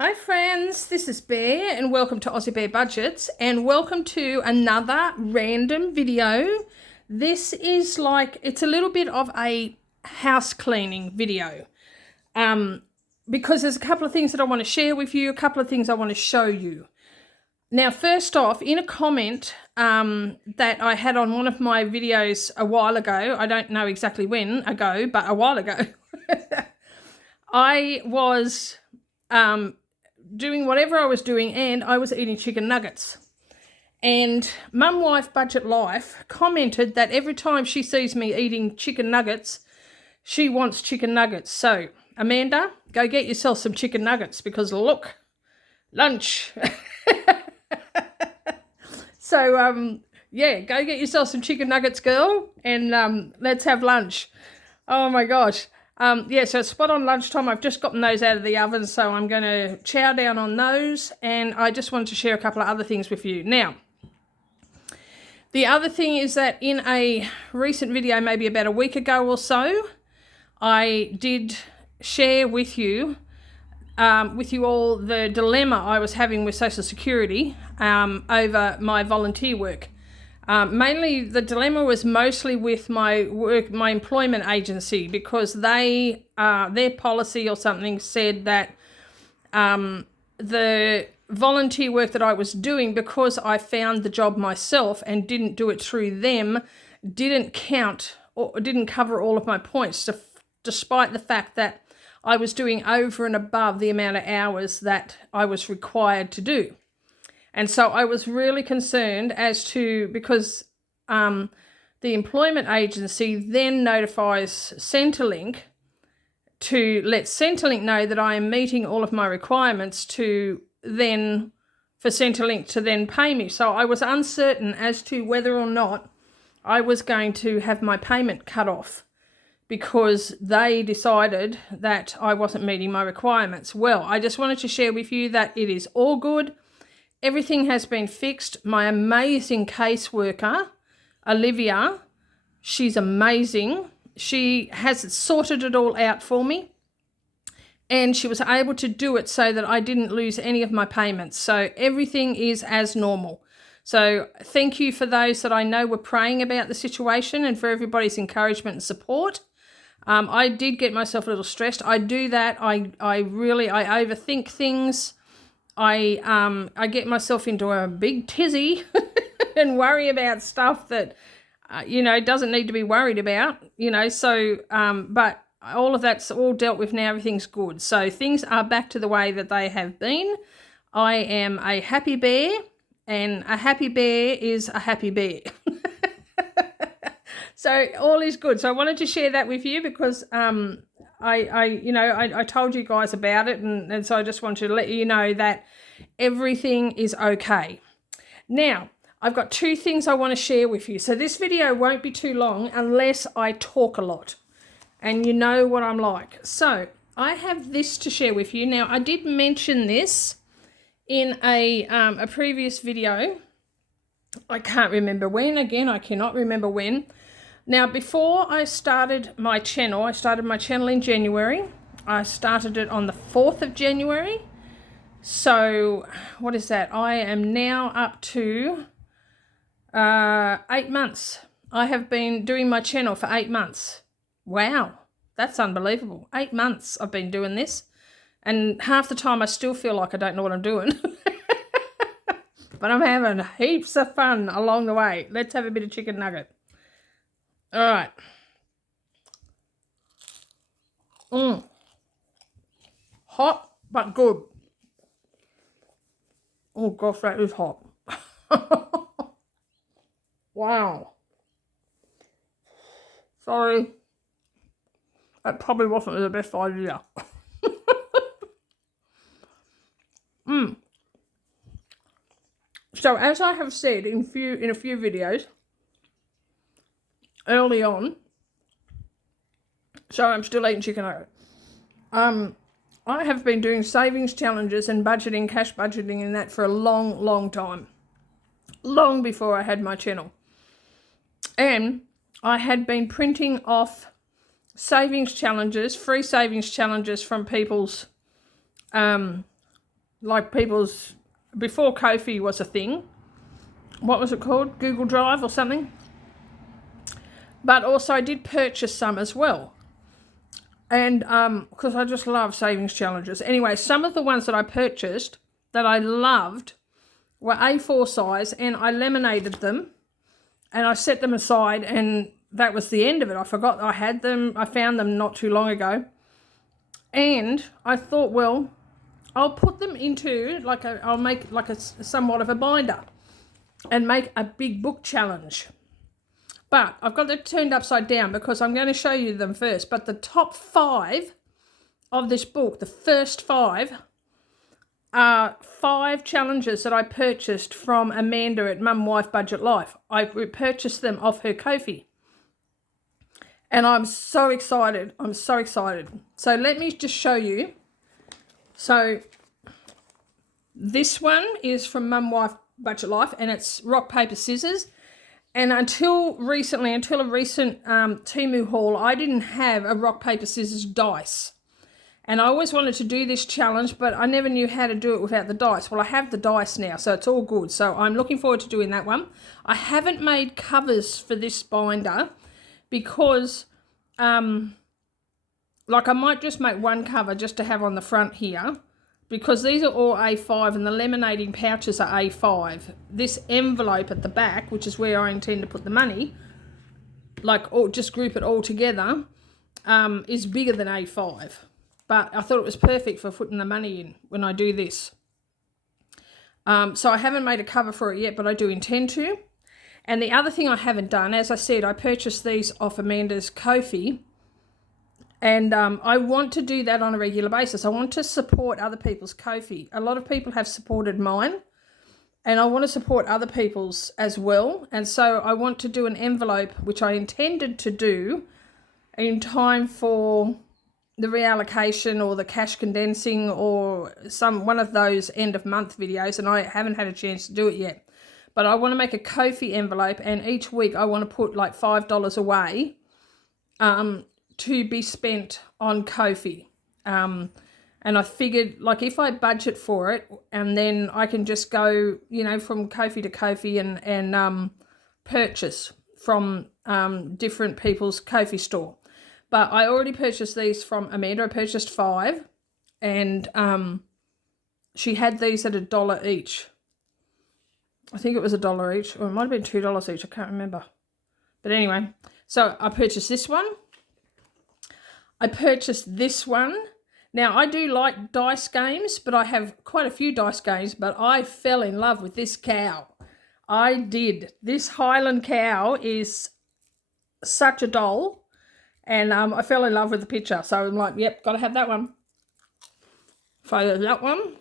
Hi friends, this is Bear and welcome to AussieBearBudgets and welcome to another random video. This is it's a little bit of a house cleaning video because there's a couple of things that I want to share with you, a couple of things I want to show you. Now, first off, in a comment that I had on one of my videos a while ago, I don't know exactly when ago, but a while ago, I was doing whatever I was doing and I was eating chicken nuggets. And Mum Wife Budget Life commented that every time she sees me eating chicken nuggets, she wants chicken nuggets. So, Amanda, go get yourself some chicken nuggets because look, lunch. So, yeah, go get yourself some chicken nuggets, girl, and let's have lunch. Oh my gosh. Yeah, so it's spot on lunchtime. I've just gotten those out of the oven, so I'm going to chow down on those, and I just wanted to share a couple of other things with you. Now, the other thing is that in a recent video, maybe about a week ago or so, I did share with you all the dilemma I was having with Social Security over my volunteer work. Mainly the dilemma was mostly with my employment agency, because their policy or something said that the volunteer work that I was doing, because I found the job myself and didn't do it through them, didn't count or didn't cover all of my points, despite the fact that I was doing over and above the amount of hours that I was required to do. And so I was really concerned because the employment agency then notifies Centrelink to let Centrelink know that I am meeting all of my requirements for Centrelink to then pay me. So I was uncertain as to whether or not I was going to have my payment cut off because they decided that I wasn't meeting my requirements. Well, I just wanted to share with you that it is all good. Everything has been fixed. My amazing caseworker, Olivia, she's amazing. She has sorted it all out for me, and she was able to do it so that I didn't lose any of my payments. So everything is as normal. So thank you for those that I know were praying about the situation and for everybody's encouragement and support. I did get myself a little stressed. I do that. I overthink things. I get myself into a big tizzy and worry about stuff that, doesn't need to be worried about, but all of that's all dealt with now. Everything's good. So things are back to the way that they have been. I am a happy bear, and a happy bear is a happy bear. So all is good. So I wanted to share that with you because I told you guys about it, and so I just wanted to let you know that everything is okay. Now, I've got two things I want to share with you. So this video won't be too long unless I talk a lot, and you know what I'm like. So I have this to share with you. Now, I did mention this in a previous video. I can't remember when. Again, I cannot remember when. Now, before I started my channel in January. I started it on the 4th of January. So, what is that? I am now up to 8 months. I have been doing my channel for 8 months. Wow, that's unbelievable. 8 months I've been doing this. And half the time I still feel like I don't know what I'm doing. But I'm having heaps of fun along the way. Let's have a bit of chicken nugget. All right. Hot, but good. Oh, gosh, that is hot. Wow. Sorry. That probably wasn't the best idea. So, as I have said in a few videos, early on, so I'm still eating chicken nugget. I have been doing savings challenges and budgeting, cash budgeting and that for a long, long time. Long before I had my channel. And I had been printing off savings challenges, free savings challenges from people's like people's, before Ko-fi was a thing. What was it called? Google Drive or something? But also I did purchase some as well. And because I just love savings challenges. Anyway, some of the ones that I purchased that I loved were A4 size, and I laminated them and I set them aside, and that was the end of it. I forgot I had them. I found them not too long ago. And I thought, well, I'll put them into I'll make like a somewhat of a binder and make a big book challenge. But I've got it turned upside down because I'm going to show you them first. But the top 5 of this book, the first 5, are 5 challenges that I purchased from Amanda at Mum Wife Budget Life. I purchased them off her Ko-fi. And I'm so excited. I'm so excited. So let me just show you. So this one is from Mum Wife Budget Life, and it's rock, paper, scissors. And until a recent Temu haul, I didn't have a rock, paper, scissors dice. And I always wanted to do this challenge, but I never knew how to do it without the dice. Well, I have the dice now, so it's all good. So I'm looking forward to doing that one. I haven't made covers for this binder because, I might just make one cover just to have on the front here, because these are all A5 and the laminating pouches are A5. This envelope at the back, which is where I intend to put the money, just group it all together, is bigger than A5. But I thought it was perfect for putting the money in when I do this. So I haven't made a cover for it yet, but I do intend to. And the other thing I haven't done, as I said, I purchased these off Amanda's Ko-fi. And I want to do that on a regular basis. I want to support other people's Ko-fi. A lot of people have supported mine, and I want to support other people's as well. And so I want to do an envelope, which I intended to do in time for the reallocation or the cash condensing or one of those end of month videos, and I haven't had a chance to do it yet. But I want to make a Ko-fi envelope, and each week I want to put like $5 away to be spent on Ko-fi. And I figured, if I budget for it, and then I can just go, from Ko-fi to Ko-fi and purchase from different people's Ko-fi store. But I already purchased these from Amanda. I purchased 5, and she had these at $1 each. I think it was $1 each, or it might have been $2 each. I can't remember. But anyway, so I purchased this one. I purchased this one. Now, I do like dice games, but I have quite a few dice games, but I fell in love with this cow. I did. This Highland cow is such a doll, and I fell in love with the picture. So I'm like, yep, got to have that one. So that one.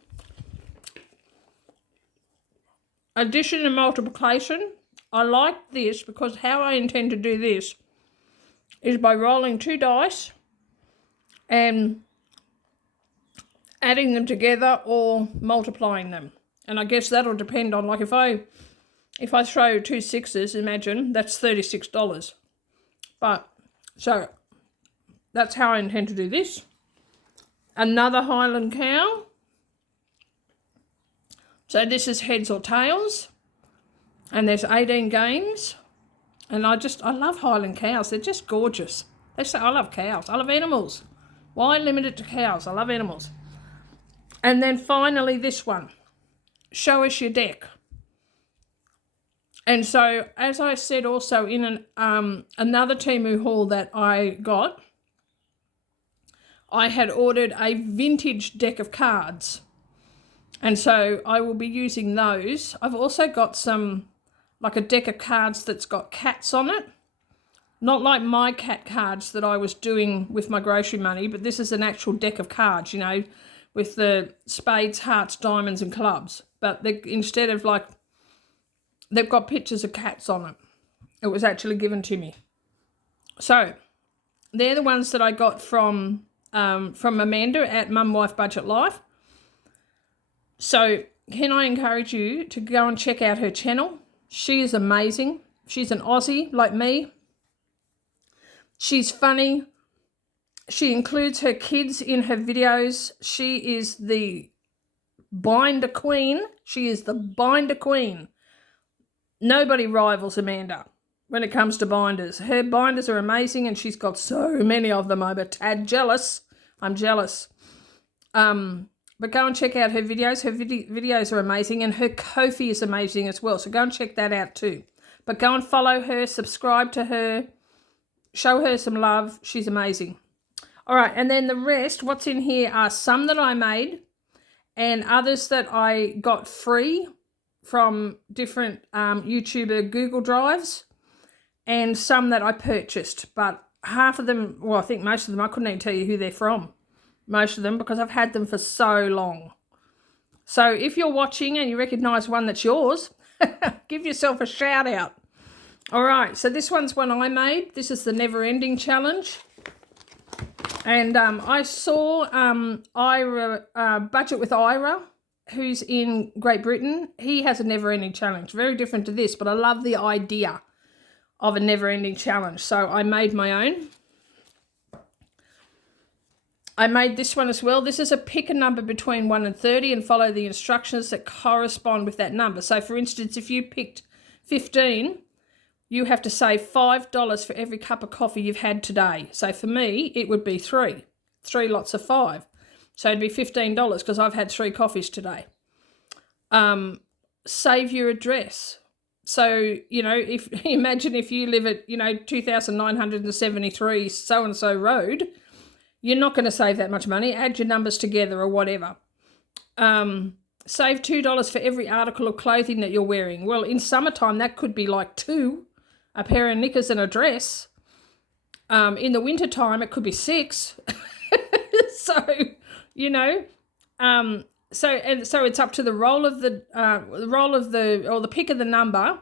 Addition and multiplication. I like this because how I intend to do this is by rolling 2 dice and adding them together or multiplying them. And I guess that'll depend on, if I throw 2 6s, imagine, that's $36. But, so, that's how I intend to do this. Another Highland cow. So this is heads or tails. And there's 18 games. And I love Highland cows. They're just gorgeous. They say, I love cows. I love animals. Why limit it to cows? I love animals. And then finally this one. Show us your deck. And so, as I said also in another Temu haul that I got, I had ordered a vintage deck of cards. And so I will be using those. I've also got some, a deck of cards that's got cats on it. Not like my cat cards that I was doing with my grocery money, but this is an actual deck of cards, with the spades, hearts, diamonds and clubs. But instead of they've got pictures of cats on it. It was actually given to me. So they're the ones that I got from Amanda at Mum Wife Budget Life. So can I encourage you to go and check out her channel? She is amazing. She's an Aussie like me. She's funny. She includes her kids in her videos. She is the binder queen. She is the binder queen. Nobody rivals Amanda when it comes to binders. Her binders are amazing, and she's got so many of them. I'm a tad jealous. I'm jealous. But go and check out her videos. Her videos are amazing, and her Ko-fi is amazing as well. So go and check that out too. But go and follow her, subscribe to her, show her some love. She's amazing. All right, and then the rest, what's in here are some that I made and others that I got free from different YouTuber Google Drives, and some that I purchased. But half of them, well, I think most of them, I couldn't even tell you who they're from, most of them, because I've had them for so long. So if you're watching and you recognise one that's yours, give yourself a shout out. All right, so this one's one I made. This is the Never Ending Challenge. And I saw Ira, Budget with Ira, who's in Great Britain. He has a never-ending challenge, very different to this, but I love the idea of a never-ending challenge. So I made my own. I made this one as well. This is a pick a number between 1 and 30 and follow the instructions that correspond with that number. So for instance, if you picked 15, you have to save $5 for every cup of coffee you've had today. So for me, it would be 3 lots of 5. So it'd be $15 because I've had 3 coffees today. Save your address. So, you know, if imagine if you live at, 2973 so-and-so road, you're not going to save that much money. Add your numbers together or whatever. Save $2 for every article of clothing that you're wearing. Well, in summertime, that could be like 2, a pair of knickers and a dress. In the wintertime, it could be 6. So, so it's up to the roll of the or the pick of the number,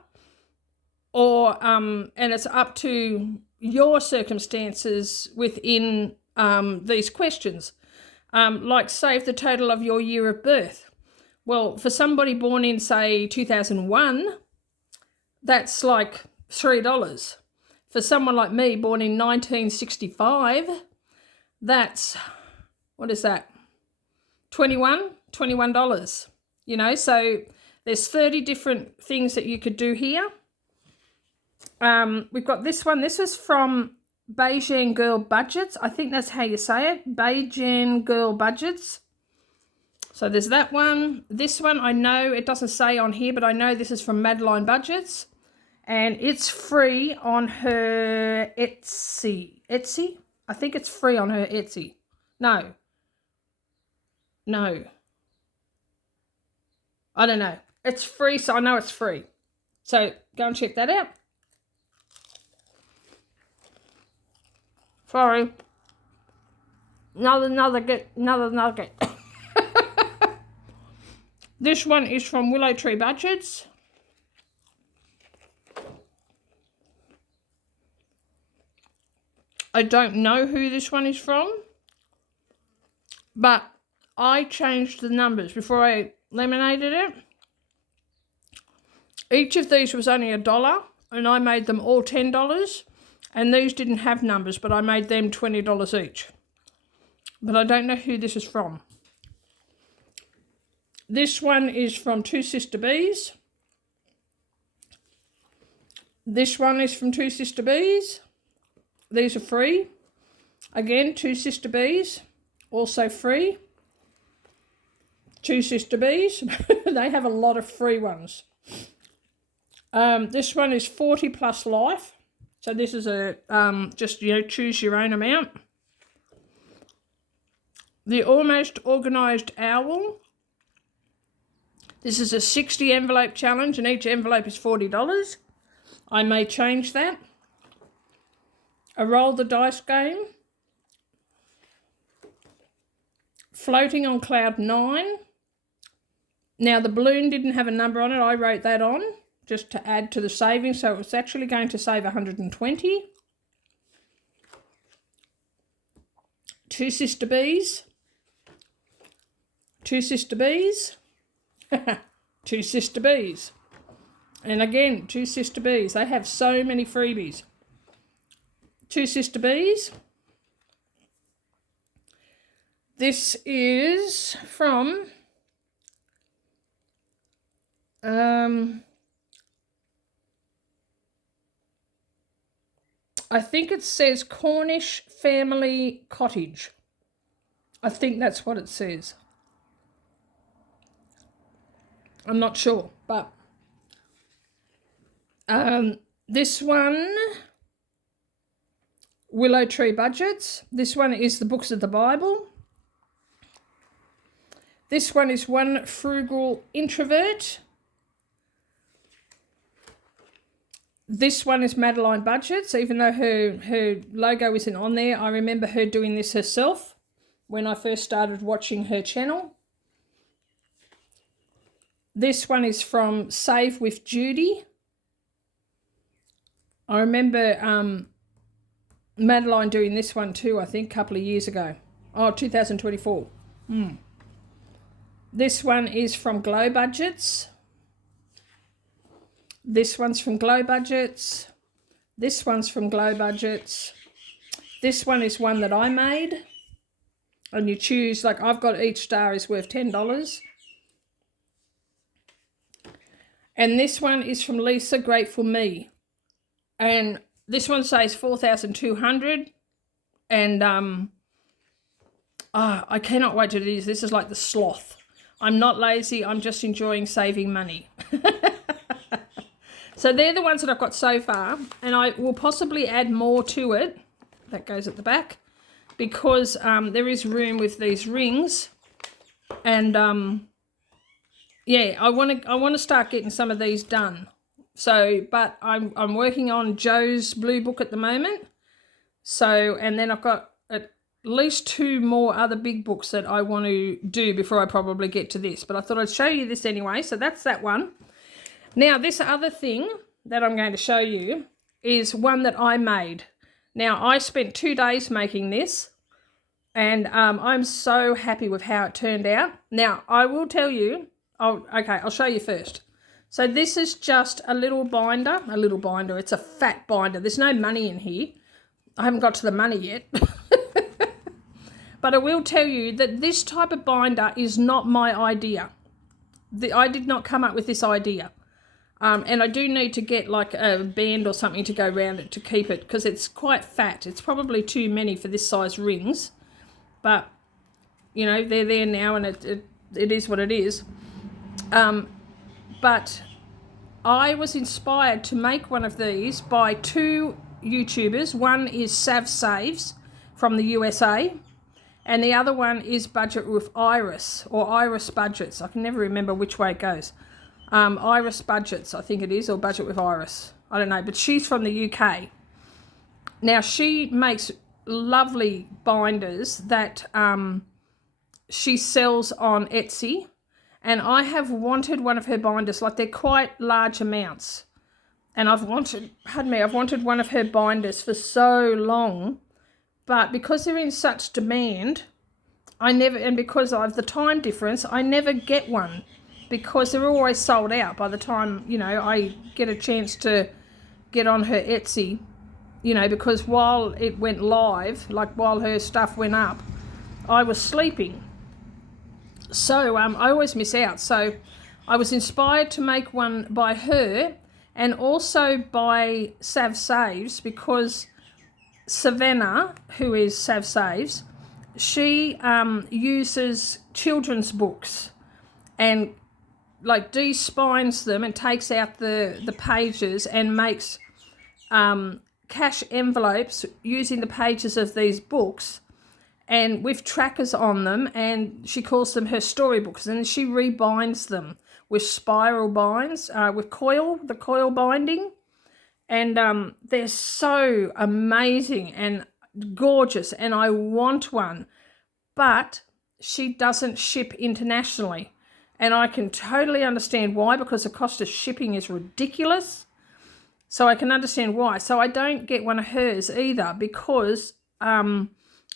or and it's up to your circumstances within these questions. Like save the total of your year of birth. Well, for somebody born in, say, 2001, that's like $3. For someone like me born in 1965, that's, what is that? $21. So there's 30 different things that you could do here. We've got this one. This is from Beijing Girl Budgets. I think that's how you say it. Beijing Girl Budgets. So there's that one. This one, I know it doesn't say on here, but I know this is from Madeline Budgets. And it's free on her Etsy. Etsy? I think it's free on her Etsy. No. I don't know. It's free, so I know it's free. So go and check that out. Sorry. Another nugget. This one is from Willow Tree Budgets. I don't know who this one is from, but I changed the numbers before I laminated it. Each of these was only $1, and I made them all $10, and these didn't have numbers, but I made them $20 each. But I don't know who this is from. This one is from Two Sister Bees. This one is from Two Sister Bees. These are free. Again, Two Sister Bees, also free. Two Sister Bees. They have a lot of free ones. This one is 40 plus life. So this is a just choose your own amount. The Almost Organised Owl. This is a 60 envelope challenge, and each envelope is $40. I may change that. A Roll the Dice game. Floating on Cloud 9. Now the balloon didn't have a number on it. I wrote that on just to add to the savings, so it's actually going to save $120. Two Sister Bees. Two Sister Bees. Two Sister Bees. And again, Two Sister Bees. They have so many freebies. Two Sister Bees. This is from I think it says Cornish Family Cottage. I think that's what it says. I'm not sure, but this one, Willow Tree Budgets. This one is the Books of the Bible. This one is One Frugal Introvert. This one is Madeline Budgets. Even though her logo isn't on there, I remember her doing this herself when I first started watching her channel. This one is from Save with Judy. I remember Madeline doing this one too, I think, a couple of years ago. Oh, 2024. This one is from Glow Budgets. This one's from Glow Budgets. This one's from Glow Budgets. This one is one that I made. And you choose, like I've got each star is worth $10. And this one is from Lisa Grateful Me. And this one says 4,200. And I cannot wait to do this. This is like the sloth. I'm not lazy. I'm just enjoying saving money. So they're the ones that I've got so far, and I will possibly add more to it. That goes at the back, because there is room with these rings, and yeah, I want to start getting some of these done. So, but I'm working on Joe's blue book at the moment. So, and then I've got at least 2 more other big books that I want to do before I probably get to this. But I thought I'd show you this anyway. So that's that one. Now, this other thing that I'm going to show you is one that I made. Now, I spent 2 days making this, and I'm so happy with how it turned out. Now, I will tell you, I'll show you first. So this is just a little binder, it's a fat binder. There's no money in here. I haven't got to the money yet. But I will tell you that this type of binder is not my idea. I did not come up with this idea. And I do need to get like a band or something to go around it to keep it, because it's quite fat. It's probably too many for this size rings. But, you know, they're there now, and it is what it is. But I was inspired to make one of these by 2 YouTubers. One is Sav Saves from the USA, and the other one is Budget with Iris, or Iris Budgets. I can never remember which way it goes. Iris Budgets, I think it is, or Budget with Iris. I don't know, but she's from the UK. Now, she makes lovely binders that she sells on Etsy, and I have wanted one of her binders. Like, they're quite large amounts, and I've wanted one of her binders for so long, but because they're in such demand, and because of the time difference, I never get one, because they're always sold out by the time, you know, I get a chance to get on her Etsy, you know, because while it went live, like while her stuff went up, I was sleeping. So I always miss out. So I was inspired to make one by her, and also by Sav Saves, because Savannah, who is Sav Saves, she uses children's books and like de-spines them and takes out the pages and makes cash envelopes using the pages of these books and with trackers on them, and she calls them her storybooks, and she rebinds them with spiral binds, with the coil binding, and they're so amazing and gorgeous, and I want one, but she doesn't ship internationally. And I can totally understand why, because the cost of shipping is ridiculous. So I can understand why. So I don't get one of hers either, because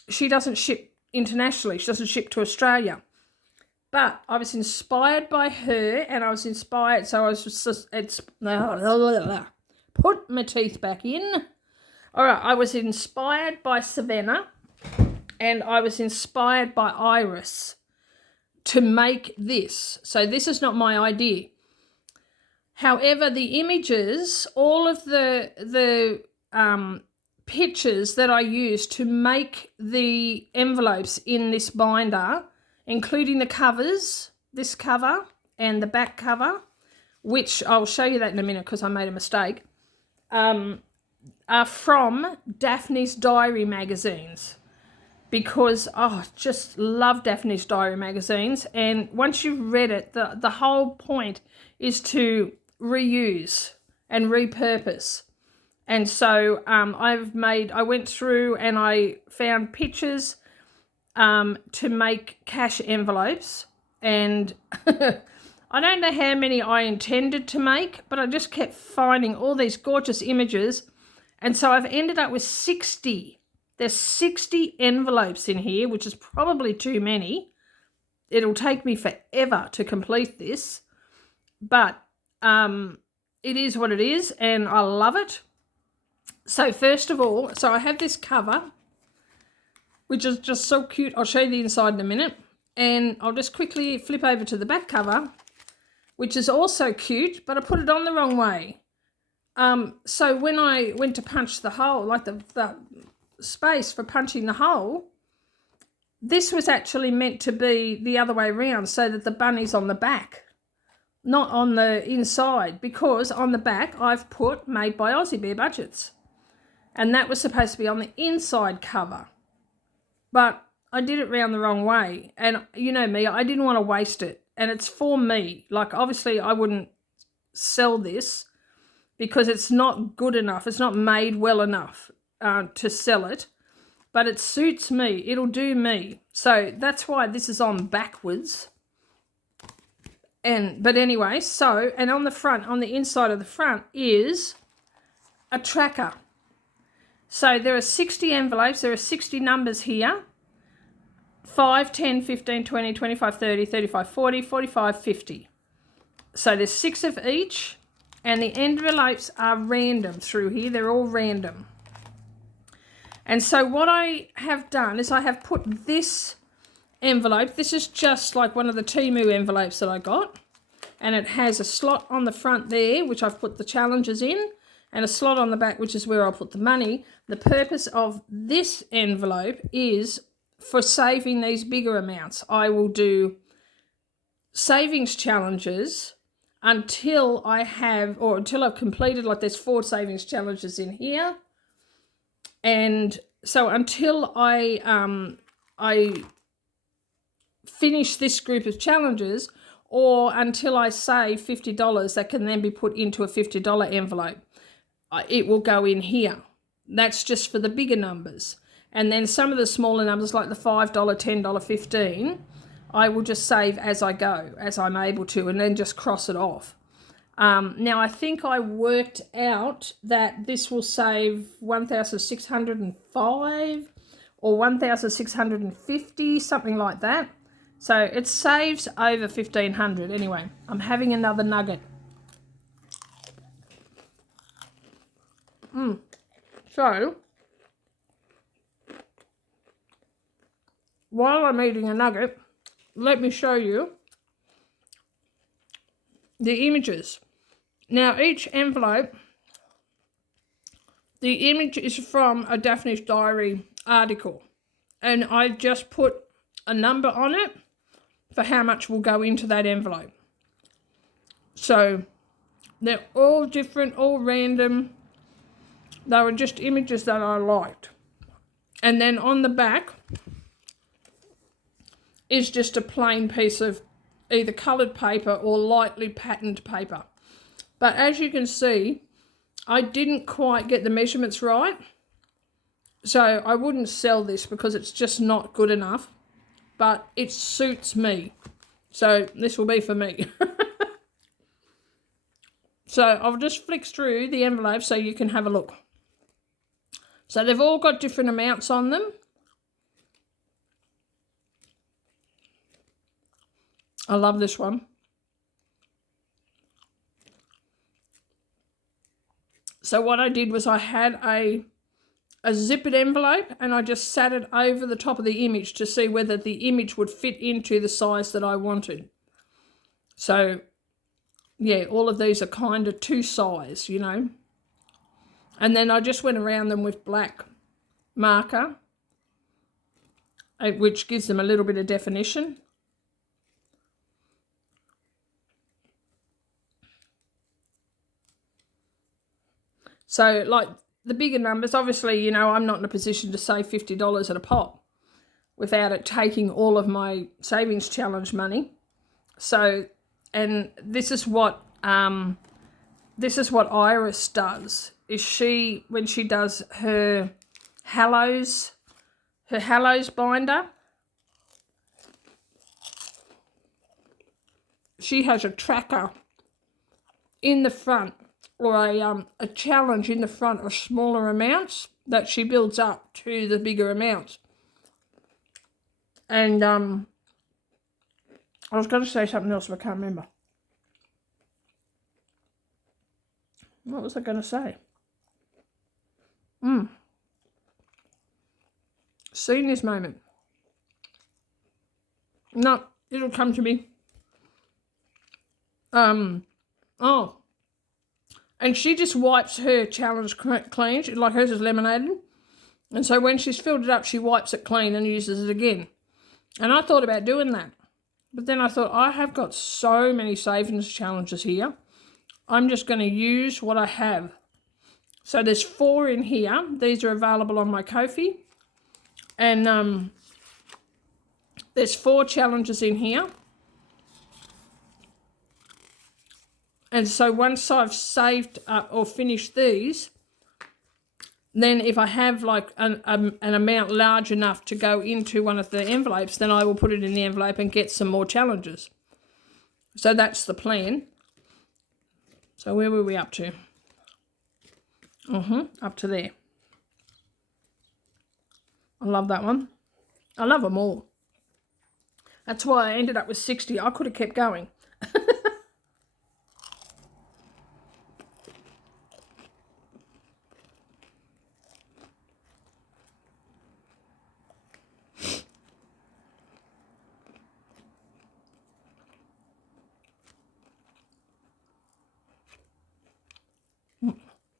she doesn't ship internationally. She doesn't ship to Australia. But I was inspired by her, and I was inspired. So I was just, put my teeth back in. All right, I was inspired by Savannah, and I was inspired by Iris to make this. So this is not my idea. However, the images, all of the pictures that I used to make the envelopes in this binder, including the covers, this cover and the back cover, which I'll show you that in a minute because I made a mistake, are from Daphne's Diary magazines, because I just love Daphne's Diary magazines. And once you've read it, the whole point is to reuse and repurpose. And so I went through and I found pictures to make cash envelopes, and I don't know how many I intended to make, but I just kept finding all these gorgeous images. And so I've ended up with 60. There's 60 envelopes in here, which is probably too many. It'll take me forever to complete this, but it is what it is, and I love it. So first of all, so I have this cover, which is just so cute. I'll show you the inside in a minute. And I'll just quickly flip over to the back cover, which is also cute, but I put it on the wrong way. So when I went to punch the hole, like the space for punching the hole, this was actually meant to be the other way around, so that the bunny's on the back, not on the inside, because on the back I've put made by AussieBearBudgets, and that was supposed to be on the inside cover, but I did it round the wrong way. And you know me, I didn't want to waste it, and it's for me. Like, obviously I wouldn't sell this because it's not good enough, it's not made well enough to sell it, but it suits me, it'll do me. So that's why this is on backwards. But anyway, so, and on the front, on the inside of the front is a tracker. So there are 60 envelopes, there are 60 numbers here: 5, 10, 15, 20, 25, 30, 35, 40, 45, 50. So there's 6 of each, and the envelopes are random through here. They're all random. And so what I have done is I have put this envelope, this is just like one of the Temu envelopes that I got, and it has a slot on the front there, which I've put the challenges in, and a slot on the back, which is where I'll put the money. The purpose of this envelope is for saving these bigger amounts. I will do savings challenges until I have, or until I've completed, like there's 4 savings challenges in here. And so until I finish this group of challenges, or until I save $50 that can then be put into a $50 envelope, it will go in here. That's just for the bigger numbers. And then some of the smaller numbers, like the $5, $10, $15, I will just save as I go, as I'm able to, and then just cross it off. Now, I think I worked out that this will save 1,605 or 1,650, something like that. So it saves over 1,500. Anyway, I'm having another nugget. So, while I'm eating a nugget, let me show you the images. Now, each envelope, the image is from a Daphne's Diary article, and I just put a number on it for how much will go into that envelope. So they're all different, all random. They were just images that I liked. And then on the back is just a plain piece of either coloured paper or lightly patterned paper. But as you can see, I didn't quite get the measurements right. So I wouldn't sell this because it's just not good enough. But it suits me. So this will be for me. So I'll just flick through the envelope so you can have a look. So they've all got different amounts on them. I love this one. So what I did was I had a zippered envelope, and I just sat it over the top of the image to see whether the image would fit into the size that I wanted. So yeah, all of these are kind of to size, you know. And then I just went around them with black marker, which gives them a little bit of definition. So, like the bigger numbers, obviously, you know, I'm not in a position to save $50 at a pop without it taking all of my savings challenge money. So, and this is what Iris does. Is she, when she does her Hallows binder, she has a tracker in the front, or a challenge in the front of smaller amounts that she builds up to the bigger amounts. And I was going to say something else, but I can't remember. What was I going to say? Seen this moment. No, it'll come to me. Oh. And she just wipes her challenge clean. Like hers is laminated. And so when she's filled it up, she wipes it clean and uses it again. And I thought about doing that. But then I thought, I have got so many savings challenges here. I'm just going to use what I have. So there's 4 in here. These are available on my Ko-fi. And there's 4 challenges in here. And so once I've saved up or finished these, then if I have like an amount large enough to go into one of the envelopes, then I will put it in the envelope and get some more challenges. So that's the plan. So where were we up to? Up to there. I love that one. I love them all. That's why I ended up with 60. I could have kept going.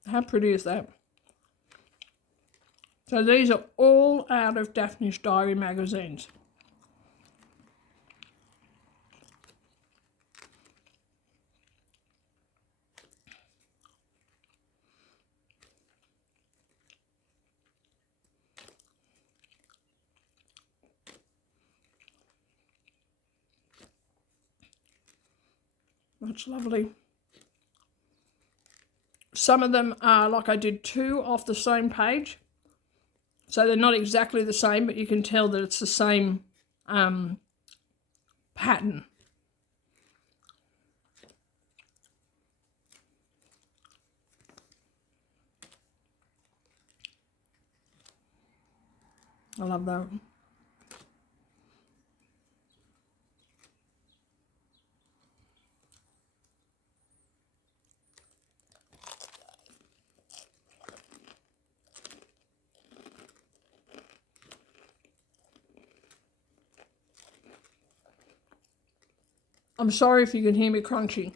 How pretty is that? So these are all out of Daphne's Diary magazines. That's lovely. Some of them are like I did 2 off the same page. So they're not exactly the same, but you can tell that it's the same pattern. I love that. I'm sorry if you can hear me crunching.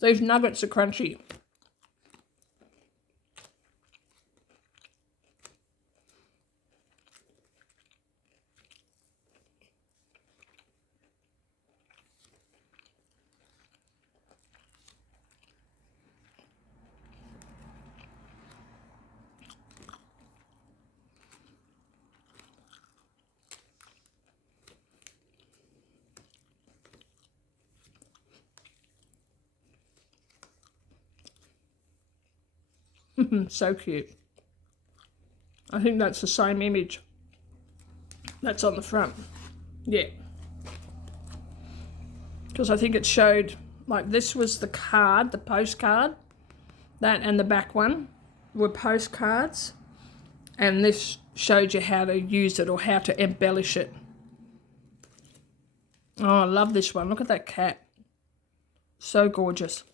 These nuggets are crunchy. So cute. I think that's the same image that's on the front. Yeah. Because I think it showed, like this was the card, the postcard. That and the back one were postcards. And this showed you how to use it or how to embellish it. Oh, I love this one. Look at that cat. So gorgeous.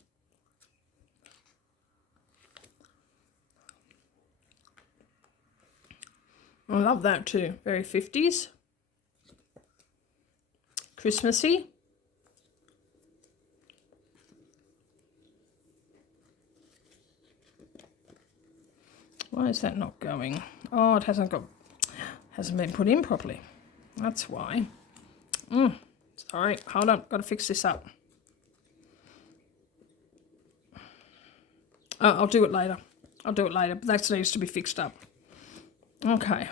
I love that too. Very 50s. Christmassy. Why is that not going? Oh, it hasn't been put in properly. That's why. Sorry, hold on, got to fix this up. Oh, I'll do it later. But that needs to be fixed up. Okay.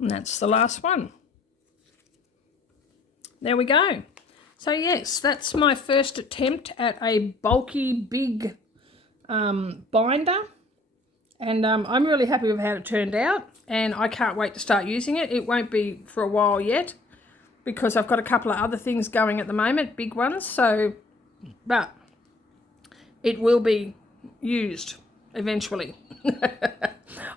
And that's the last one. There we go. So yes, that's my first attempt at a bulky, big binder. And I'm really happy with how it turned out. And I can't wait to start using it. It won't be for a while yet, because I've got a couple of other things going at the moment, big ones. So, but it will be used eventually.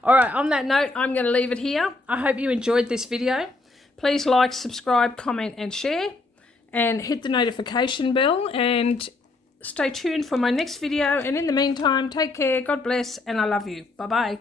All right, on that note, I'm going to leave it here. I hope you enjoyed this video. Please like, subscribe, comment and share, and hit the notification bell, and stay tuned for my next video. And in the meantime, take care, God bless, and I love you. Bye-bye.